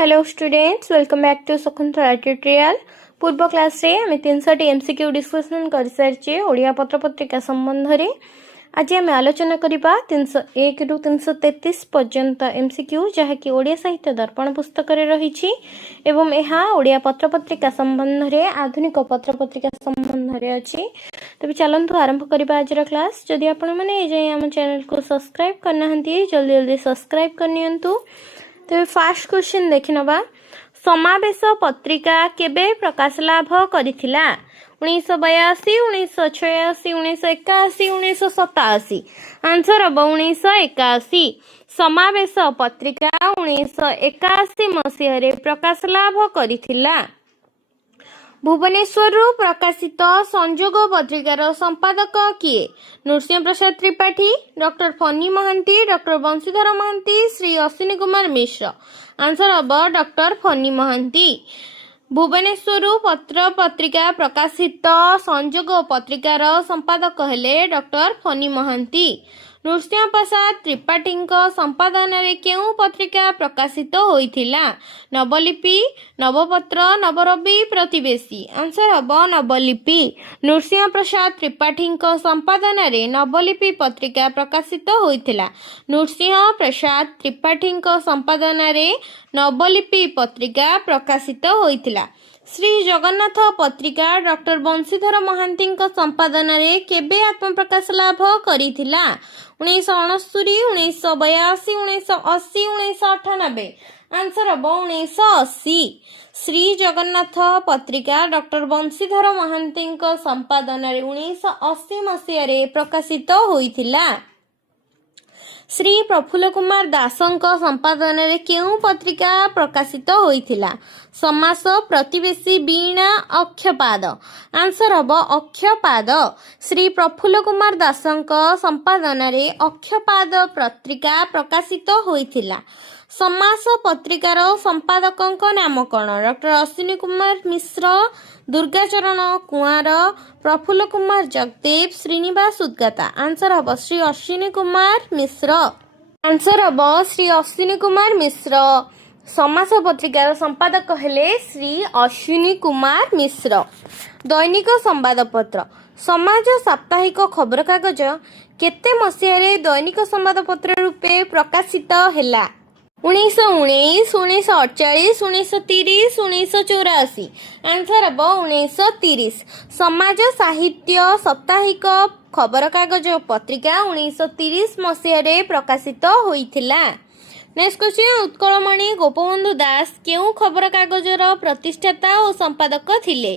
Hello students, welcome back to Shakuntala tutorial. पूर्व class रे आम 300 एमसीक्यू डिस्कसन कर सारी ओडिया पत्र पत्रिका संबंध में आज आम आलोचना करबा 301 रु 333 पर्यंत एमसीक्यू जहाँकि ओडिया साहित्य दर्पण पुस्तक रही एवं यह ओडिया पत्र पत्रिका संबंध में आधुनिक पत्र पत्रिका संबंध में अच्छी। तबे चलतु आरंभ करबा आज क्लास। जदि आपण मैंने जाए आम चैनल को सब्सक्राइब करना जल्दी जल्दी सब्सक्राइब करनियंतु। तो फास्ट क्वेश्चन देखि नबा, समावेश पत्रिका केबे प्रकाश लाभ करिथिला? 1982, 1986, 1981, 1987। आंसर हम 1981। समावेश पत्रिका 1981 मसीह प्रकाश लाभ करिथिला। भुवनेश्वर प्रकाशित संजोग पत्रिकार संपादक किए? Nrusingha Prasad Tripathi, doctor Phani Mahanti, doctor Banshidhar Mahanti, Shri Ashwini Kumar Mishra. Answer हम डॉक्टर फनी महांती। भुवनेश्वर पत्र पत्रिका प्रकाशित संजोग पत्रिकार संपादक हेले डॉक्टर फनी महांती। नृसिंह प्रसाद त्रिपाठी संपादन रे केउ पत्रिका प्रकाशित होइथिला? नवलिपि, नवपत्र, नवरवि, प्रतिवेशी। आंसर हम नवलिपि। नृसिंह प्रसाद त्रिपाठी संपादन रे नवलिपि पत्रिका प्रकाशित होइथिला। नृसिंह प्रसाद त्रिपाठी संपादन रे नवलिपि पत्रिका प्रकाशित होइथिला। श्री जगन्नाथ पत्रिका डॉक्टर बंशीधर महांती संपादन रे केबे आत्मप्रकाश लाभ करिथिला? 1969, 1982, 1980, 1998। आंसर हम 1980। श्री जगन्नाथ पत्रिका डॉक्टर बंशीधर महांती संपादन रे 1980 मसीह प्रकाशित होइथिला। श्री प्रफुल्ल कुमार दासଙ୍କ संपादन रे केउ पत्रिका प्रकाशित होइथिला? समास, प्रतिवेशी, वीणा, अक्षपाद। आंसर हम अक्षपाद। श्री प्रफुल्ल कुमार दासଙ୍କ संपादन रे अक्षपाद पत्रिका प्रकाशित होइथिला। समास पत्रिकार संपादकଙ୍କ नाम कौन? डॉक्टर अश्विनी कुमार मिश्र, दुर्गाचरण कुंवर, प्रफुल्ल कुमार जगदेव, श्रीनिवास उद्गाता। आंसर हम श्री अश्विनी कुमार मिश्र। आंसर हम श्री अश्विनी कुमार मिश्र। समास पत्रिकार संपादक हेले श्री अश्विनी कुमार मिश्र। दैनिक संवादपत्र समाज साप्ताहिक खबर कागज केते मसीह दैनिक संवादपत्र रूपे प्रकाशित हैला? 1919, 1948, 1930, 1984। आंसर हम 1930। समाज साहित्य साप्ताहिक खबर कागज पत्रिका 1930 मसीह प्रकाशित होइथिला। नेक्स्ट क्वेश्चन, उत्कलमणि गोपबंधु दास केउ खबर कागजर प्रतिष्ठाता और संपादक थिले?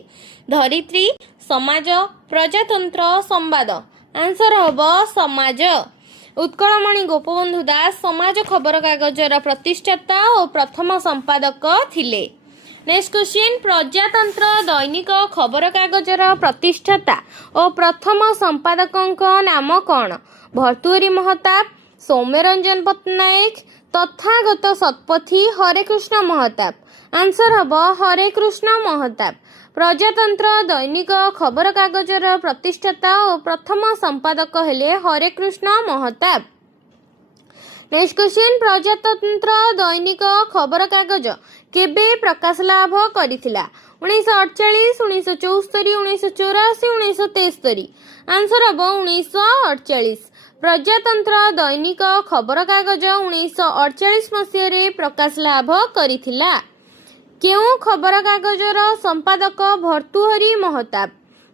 धरित्री, समाज, प्रजातंत्र, संवाद। आंसर हम समाज। उत्कलमणि गोपबंधु दास समाज खबर कागजर प्रतिष्ठाता और प्रथम संपादक थिले। नेक्स्ट क्वेश्चन, प्रजातंत्र दैनिक खबर कागजर प्रतिष्ठाता और प्रथम संपादक नाम कौन? भर्तृहरि महताब, सौम्यरंजन पट्टनायक, तथागत शतपथी, हरे कृष्ण महताब। आंसर हम हरे कृष्ण महताब। प्रजातंत्र दैनिक खबर कागजर प्रतिष्ठाता और प्रथम संपादक हेले हरे कृष्ण महताब। नेक्स्ट क्वेश्चन, प्रजातंत्र दैनिक खबर कागज केबे प्रकाश लाभ करिथिला? 1948, 1974, 1984, 1973। आंसर हम 1948। प्रजातंत्र दैनिक खबर कागज 1948 मसीह प्रकाश लाभ करिथिला। केउ खबर कागजर संपादक भर्तृहरि महताब?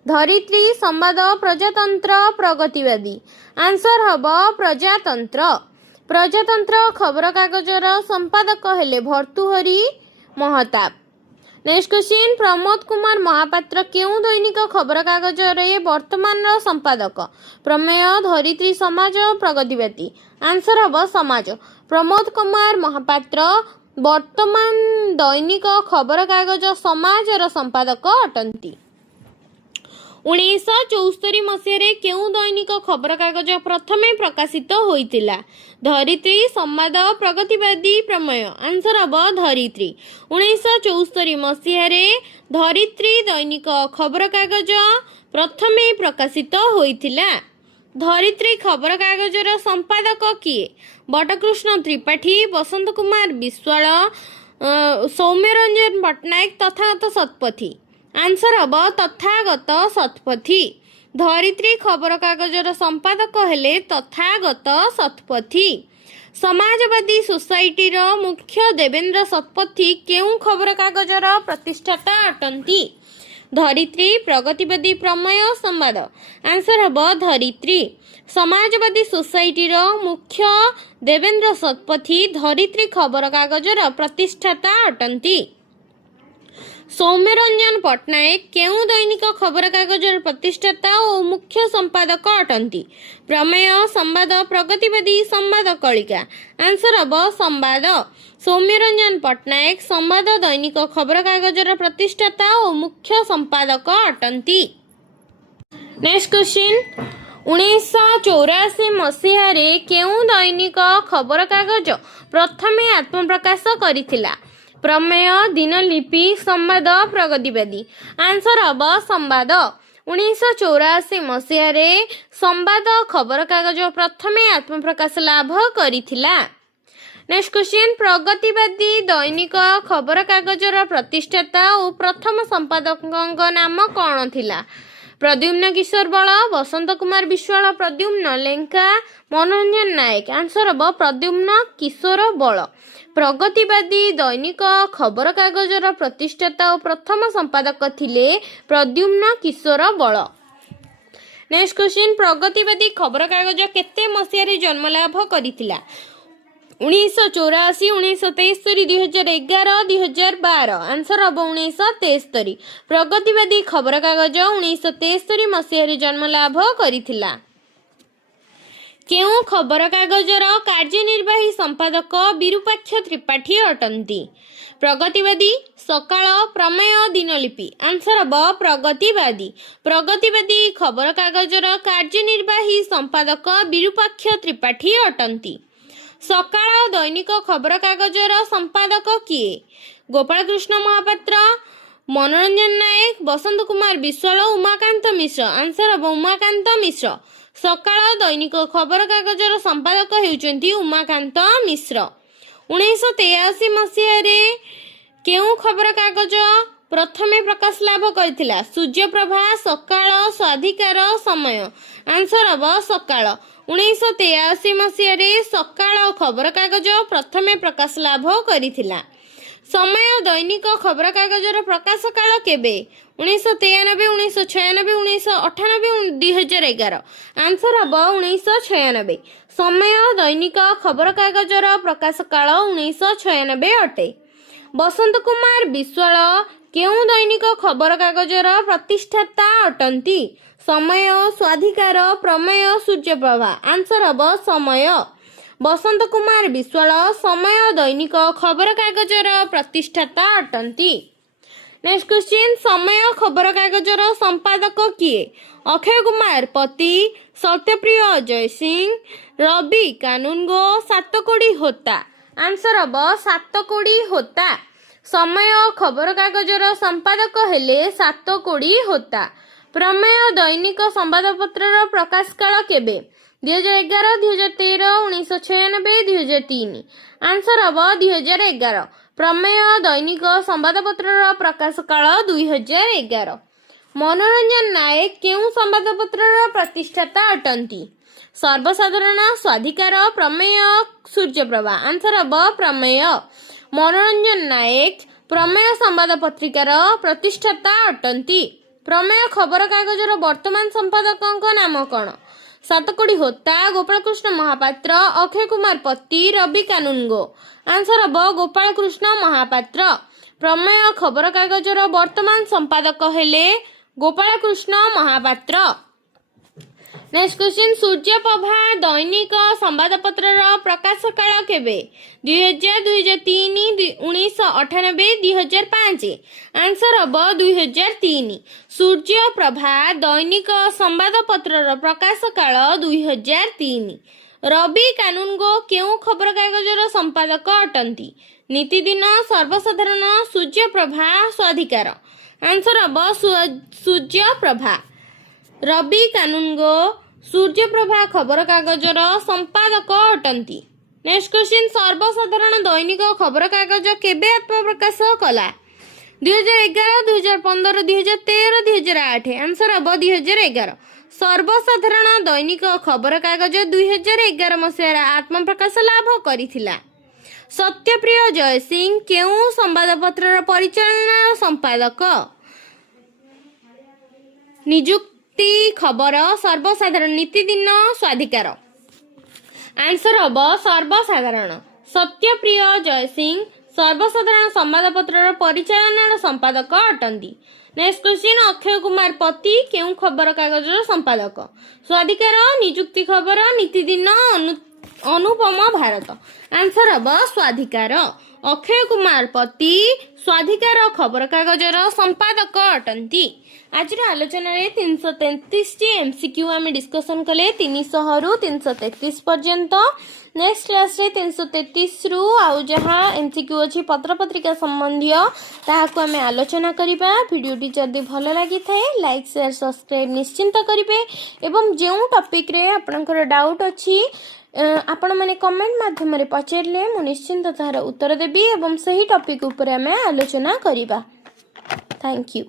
धरित्री, संवाद, प्रजातंत्र, प्रगतिवादी। आंसर हम प्रजातंत्र। प्रजातंत्र खबर कागजर संपादक हेले भर्तृहरि महताब। नेक्स्ट क्वेश्चन, प्रमोद कुमार महापात्र केउ दैनिक खबर कागजर वर्तमान संपादक? प्रमेय, धरित्री, समाज, प्रगतिवादी। आंसर हम समाज। प्रमोद कुमार महापात्र वर्तमान दैनिक खबर कागज समाजर संपादक अटंती। 1974 मसीह केउ दैनिक खबर कागज प्रथमे प्रकाशित होइतिला? धरित्री, संवाद, प्रगतिवादी, प्रमेय। आंसर हम धरित्री। 1974 मसीह धरित्री दैनिक खबर कागज प्रथमे प्रकाशित होइतिला। धरित्री खबर कागजर संपादक किए? बटकृष्ण त्रिपाठी, बसंत कुमार विश्वाल, सौम्यरंजन पट्टनायक तथागत शतपथी। आंसर हम तथागत शतपथी। धरित्री खबर कागजर संपादक हेले तथागत शतपथी। समाजवादी सोसाइटीर मुख्य देवेंद्र शतपथी केउं खबर कागजर प्रतिष्ठाता अटंती? धरित्री, प्रगतिवादी, प्रमेय, संवाद। आंसर हम धरित्री। समाजवादी सोसाइटीर मुख्य देवेंद्र शतपथी धरित्री खबर कागजर प्रतिष्ठाता अटंती। सौम्यरंजन पट्टनायक केउं दैनिक खबर कागजर प्रतिष्ठाता और मुख्य संपादक अटंती? प्रमेय, संवाद, प्रगतिवादी, संवाद कलिका। आंसर हम संवाद। सौम्यरंजन पट्टनायक संवाद दैनिक खबर कागजर प्रतिष्ठाता और मुख्य संपादक अटंती। नेक्स्ट क्वेश्चन, 1984 मसीहारे केउं दैनिक खबर कागज प्रथमे आत्मप्रकाश करिथिला? प्रमेय, दिनलिपि, संवाद, प्रगतिवादी। आंसर हम संवाद। 1984 मसीहारे संवाद खबर कागज प्रथमे आत्मप्रकाश लाभ करिथिला। नेक्स्ट क्वेश्चन, प्रगतिवादी दैनिक खबर कागजर प्रतिष्ठाता और प्रथम संपादकଙ୍କ नाम कौन थिला? प्रद्युम्न किशोर बल, बसंत कुमार विश्वाल, प्रद्युम्न लेंका, मनोरंजन नायक। आंसर हम प्रद्युम्न किशोर बल। प्रगतिवादी दैनिक खबर कागजर प्रतिष्ठाता और प्रथम संपादक थिले प्रद्युम्न किशोर बल। नेक्स्ट क्वेश्चन, प्रगतिवादी खबर कागज केते मसीहारे जन्म लाभ करिथिला? 1984, 1973, 2011, 2012। आंसर हम 1973। प्रगतिवादी खबर कागज 1973 मसीहारे जन्म लाभ करिथिला। केउं खबर कागजर कार्यनिर्वाही संपादक विरूपाक्ष त्रिपाठी अटंती? प्रगतिवादी, सकाळ, प्रमेय, दिनलिपि। आंसर हम प्रगतिवादी। प्रगतिवादी खबर कागजर कार्यनिर्वाही संपादक विरूपाक्ष त्रिपाठी अटंती। सकाळ दैनिक खबर कागजर संपादक किए? गोपालकृष्ण महापात्र, मनोरंजन नायक, बसंत कुमार विश्वाल, उमाकांत मिश्र। आंसर हम उमाकांत मिश्र। सकाळ दैनिक खबर कागजर संपादक हेउचंती उमाकांत मिश्र। 1983 मसीहारे केउं खबर कागज प्रथमे प्रकाश लाभ करिथिला? सूर्यप्रभा, सकाळ, स्वाधिकार, समय। आंसर हम सकाळ। 1983 मसीहारे सकाळ खबर कागज प्रथमे प्रकाश लाभ करिथिला। समय दैनिक खबर कागजर प्रकाश काल केबे? 1993, 1996, 1998, 2011। आंसर हम 1996। समय दैनिक खबर कागजर प्रकाश काल 1996 अटे। बसंत कुमार विश्वाल केउं दैनिक खबर कागजर प्रतिष्ठाता अटंती? समय, स्वाधिकार, प्रमेय, सूर्यप्रभा। आंसर हम समय। बसंत कुमार विश्वाल समय दैनिक खबर कागजर प्रतिष्ठाता अटंती। नेक्स्ट क्वेश्चन, समय खबर कागजर संपादक किए? अक्षय कुमार पति, सत्यप्रिय अजय सिंह, रवि कानूनगो, सातकोड़ी होता। आंसर हम सातकोड़ी होता। समय खबर कागजर संपादक हेले सातकोड़ी होता। प्रमेय दैनिक संवादपत्र प्रकाश काल केबे? 2011, 2013, 1996, 2003। आंसर हम 2011। प्रमेय दैनिक संवादपत्र प्रकाश काल 2011। मनोरंजन नायक केउं संवादपत्र प्रतिष्ठाता अटंती? सर्वसाधारण, स्वाधिकार, प्रमेय, सूर्यप्रभा। आंसर हम प्रमेय। मनोरंजन नायक प्रमेय संवाद पत्रिकार प्रतिष्ठाता अटंती। प्रमेय खबर कागजर वर्तमान संपादकों नाम कौन? सातकोड़ी होता, गोपालकृष्ण महापात्र, अक्षय कुमार पति, रवि कानूनगो। आंसर हम गोपालकृष्ण महापात्र। प्रमेय खबर कागजर वर्तमान संपादक हेले गोपालकृष्ण महापात्र। नेक्स्ट क्वेश्चन, सूर्यप्रभा दैनिक संवादपत्र प्रकाश काल केबे? 2000, 2003, 1998, 2005। आंसर हम 2003। सूर्यप्रभा दैनिक संवादपत्र प्रकाश काल 2003। रवि कानूनगो केउं खबर कागजर संपादक अटंती? नीतिदिन, सर्वसाधारण, सूर्यप्रभा, स्वाधिकार। आंसर हम सूर्यप्रभा। रवि कानूनगो सूर्यप्रभा खबर कागजर संपादक अटंती। नेक्स्ट क्वेश्चन सर्वसाधारण दैनिक खबर कागज केबे आत्मप्रकाश कला 2011 2015 2013 2008 आंसर हम 2011 सर्वसाधारण दैनिक खबर कागज 2011 मसीह आत्मप्रकाश लाभ करिथिला सत्यप्रिय जयसिंह केउ संवादपत्र परिचालन संपादक निजुक्ति खबर सर्वसाधारण नीतिदिन स्वाधिकार आंसर हम सर्वसाधारण सत्यप्रिय जयसिंह सर्वसाधारण संवादपत्र परिचालन संपादक अटंती नेक्स्ट क्वेश्चन अक्षय कुमार पति केउ खबर कागज संपादक स्वाधिकार निजुक्ति खबर नीतिदिन अनुपम भारत आंसर हम स्वाधिकार अक्षय कुमार पति स्वाधिकार खबर कागजर संपादक अटंती आज आलोचना 333 एमसीक्यू आम डिस्कसन कले 300 रु 333 पर्यंत नेक्स्ट क्लास रे 333 रु आउ जहाँ एमसीक्यू अच्छी पत्र पत्रिका संबंधी ताहाको आम आलोचना करिबा वीडियोटी जदि भल लगी थाए लाइक शेयर सब्सक्राइब निश्चिंत करिवे एवं जो टॉपिक रे आपनकर डाउट अछि आपण माने कमेंट माध्यम रे पचारले मु निश्चिंत तार उत्तर देबी एवं सही टॉपिक ऊपर आम आलोचना करिबा थैंक यू।